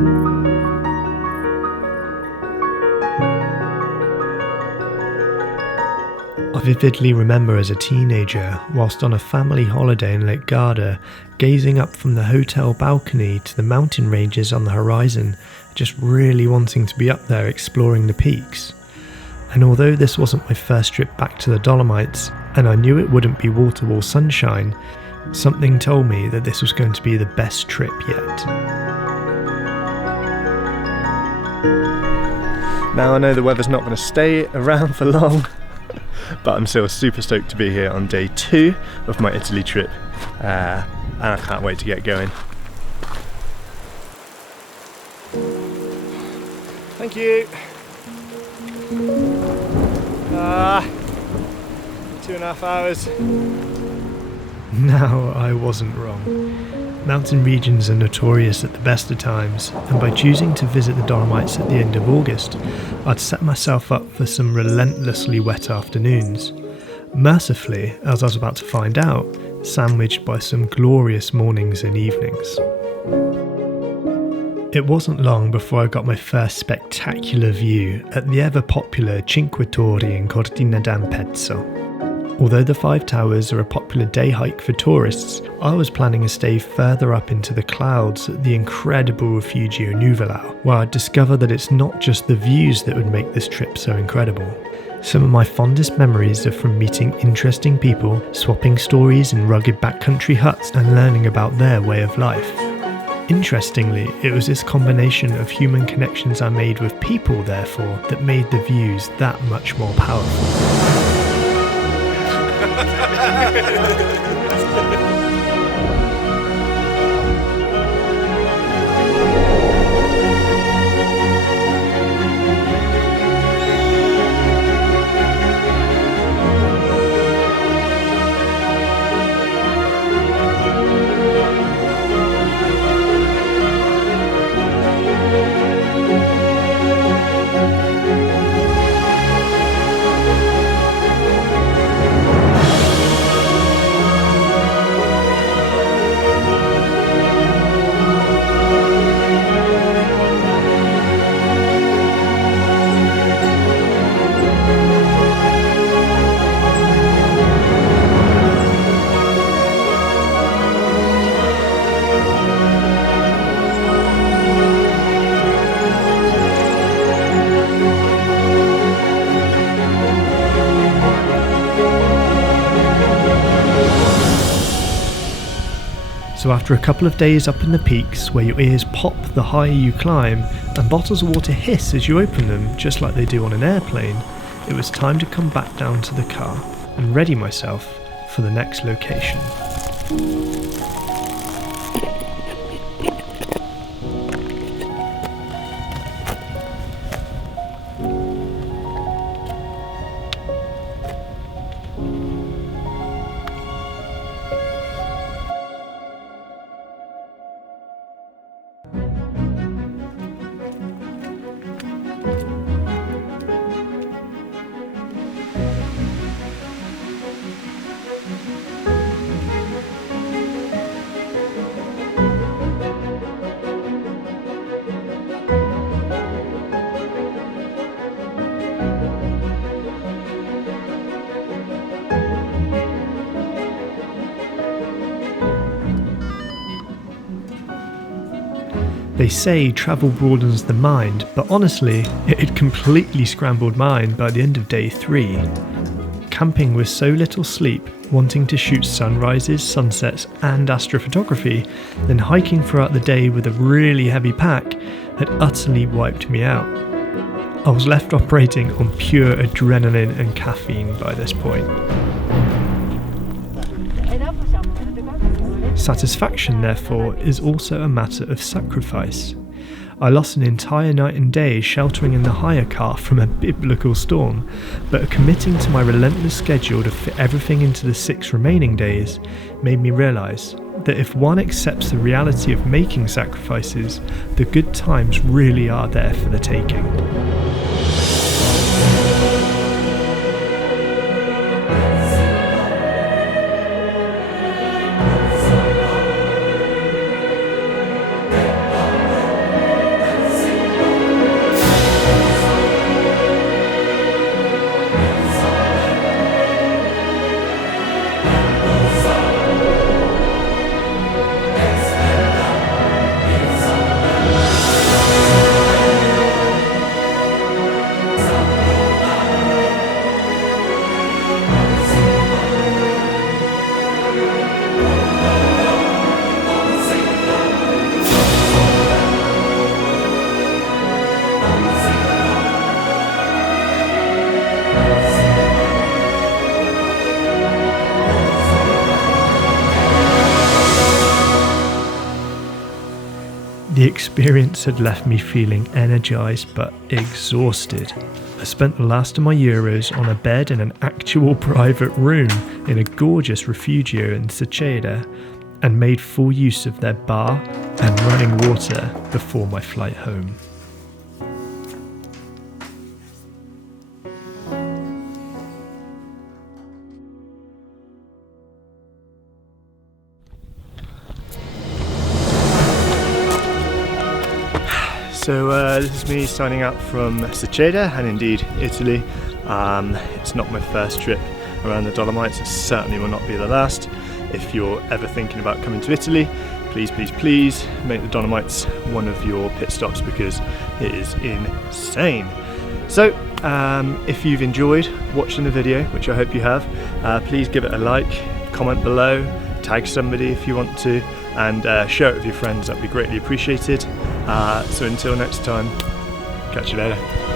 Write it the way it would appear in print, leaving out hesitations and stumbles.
I vividly remember as a teenager, whilst on a family holiday in Lake Garda, gazing up from the hotel balcony to the mountain ranges on the horizon, just really wanting to be up there exploring the peaks. And although this wasn't my first trip back to the Dolomites, and I knew it wouldn't be wall-to-wall sunshine, something told me that this was going to be the best trip yet. Now I know the weather's not going to stay around for long, but I'm still super stoked to be here on day 2 of my Italy trip, and I can't wait to get going. Thank you. 2.5 hours. Now, I wasn't wrong. Mountain regions are notorious at the best of times, and by choosing to visit the Dolomites at the end of August, I'd set myself up for some relentlessly wet afternoons. Mercifully, as I was about to find out, sandwiched by some glorious mornings and evenings. It wasn't long before I got my first spectacular view at the ever-popular Cinque Torri in Cortina d'Ampezzo. Although the 5 towers are a popular day hike for tourists, I was planning a stay further up into the clouds at the incredible Refugio Nuvolau, where I'd discover that it's not just the views that would make this trip so incredible. Some of my fondest memories are from meeting interesting people, swapping stories in rugged backcountry huts, and learning about their way of life. Interestingly, it was this combination of human connections I made with people, therefore, that made the views that much more powerful. So after a couple of days up in the peaks, where your ears pop the higher you climb, and bottles of water hiss as you open them, just like they do on an airplane, it was time to come back down to the car and ready myself for the next location. They say travel broadens the mind, but honestly, it had completely scrambled mine by the end of day 3. Camping with so little sleep, wanting to shoot sunrises, sunsets and astrophotography, then hiking throughout the day with a really heavy pack had utterly wiped me out. I was left operating on pure adrenaline and caffeine by this point. Satisfaction, therefore, is also a matter of sacrifice. I lost an entire night and day sheltering in the hire car from a biblical storm, but committing to my relentless schedule to fit everything into the 6 remaining days made me realise that if one accepts the reality of making sacrifices, the good times really are there for the taking. The experience had left me feeling energised but exhausted. I spent the last of my euros on a bed in an actual private room in a gorgeous refugio in Seceda, and made full use of their bar and running water before my flight home. So this is me signing out from Seceda and indeed Italy. It's not my first trip around the Dolomites, it certainly will not be the last. If you're ever thinking about coming to Italy, please make the Dolomites one of your pit stops because it is insane. So if you've enjoyed watching the video, which I hope you have, please give it a like, comment below, tag somebody if you want to, and share it with your friends. That'd be greatly appreciated. So until next time, catch you later.